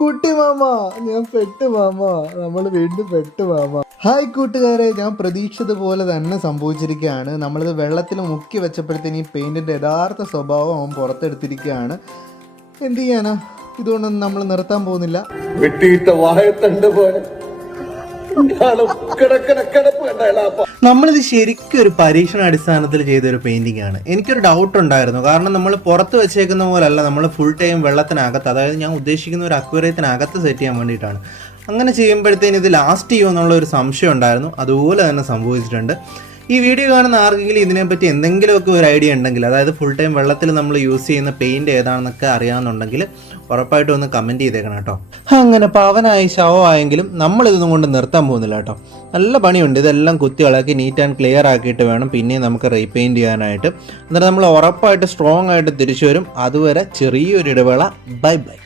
കുട്ടി മാമ, ഞാൻ പെട്ടു മാമ, നമ്മൾ വീണ്ടും പെട്ടു മാമ. ഹായ് കൂട്ടുകാരെ, ഞാൻ പ്രതീക്ഷിച്ചതുപോലെ തന്നെ സംഭവിച്ചിരിക്കുകയാണ്. നമ്മളിത് വെള്ളത്തിൽ മുക്കി വെച്ചപ്പോഴത്തേന് ഈ പെയിൻറ്റിൻ്റെ യഥാർത്ഥ സ്വഭാവം അവൻ പുറത്തെടുത്തിരിക്കുകയാണ്. എന്ത് ചെയ്യാനാ, ഇതുകൊണ്ടൊന്നും നമ്മൾ നിർത്താൻ പോകുന്നില്ല. വെട്ടിയിട്ട വായത്തണ്ട് പോലെ നമ്മളിത് ശരിക്കും ഒരു പരീക്ഷണാടിസ്ഥാനത്തിൽ ചെയ്തൊരു പെയിന്റിംഗ് ആണ്. എനിക്കൊരു ഡൗട്ട് ഉണ്ടായിരുന്നു, കാരണം നമ്മൾ പുറത്ത് വെച്ചേക്കുന്ന പോലല്ല, നമ്മൾ ഫുൾ ടൈം വെള്ളത്തിനകത്ത്, അതായത് ഞാൻ ഉദ്ദേശിക്കുന്ന ഒരു അക്വേറിയത്തിനകത്ത് സെറ്റ് ചെയ്യാൻ വേണ്ടിയിട്ടാണ്. അങ്ങനെ ചെയ്യുമ്പോഴത്തേന് ഇത് ലാസ്റ്റ് ചെയ്യുമെന്നുള്ള ഒരു സംശയം ഉണ്ടായിരുന്നു. അതുപോലെ തന്നെ സംഭവിച്ചിട്ടുണ്ട്. ഈ വീഡിയോ കാണുന്ന ആർക്കെങ്കിലും ഇതിനെപ്പറ്റി എന്തെങ്കിലുമൊക്കെ ഒരു ഐഡിയ ഉണ്ടെങ്കിൽ, അതായത് ഫുൾ ടൈം വെള്ളത്തിൽ നമ്മൾ യൂസ് ചെയ്യുന്ന പെയിൻറ് ഏതാണെന്നൊക്കെ അറിയാമെന്നുണ്ടെങ്കിൽ ഉറപ്പായിട്ടും ഒന്ന് കമൻറ്റ് ചെയ്തേക്കണം കേട്ടോ. അങ്ങനെ പവനായി ശവമായെങ്കിലും നമ്മളിതൊന്നും കൊണ്ട് നിർത്താൻ പോകുന്നില്ല കേട്ടോ. നല്ല പണിയുണ്ട്. ഇതെല്ലാം കുത്തി ഇളക്കി നീറ്റ് ആൻഡ് ക്ലിയർ ആക്കിയിട്ട് വേണം പിന്നെ നമുക്ക് റീപെയിൻറ്റ് ചെയ്യാനായിട്ട്. എന്നിട്ട് നമ്മൾ ഉറപ്പായിട്ട് സ്ട്രോങ് ആയിട്ട് തിരിച്ചു വരും. അതുവരെ ചെറിയൊരു ഇടവേള. Bye bye.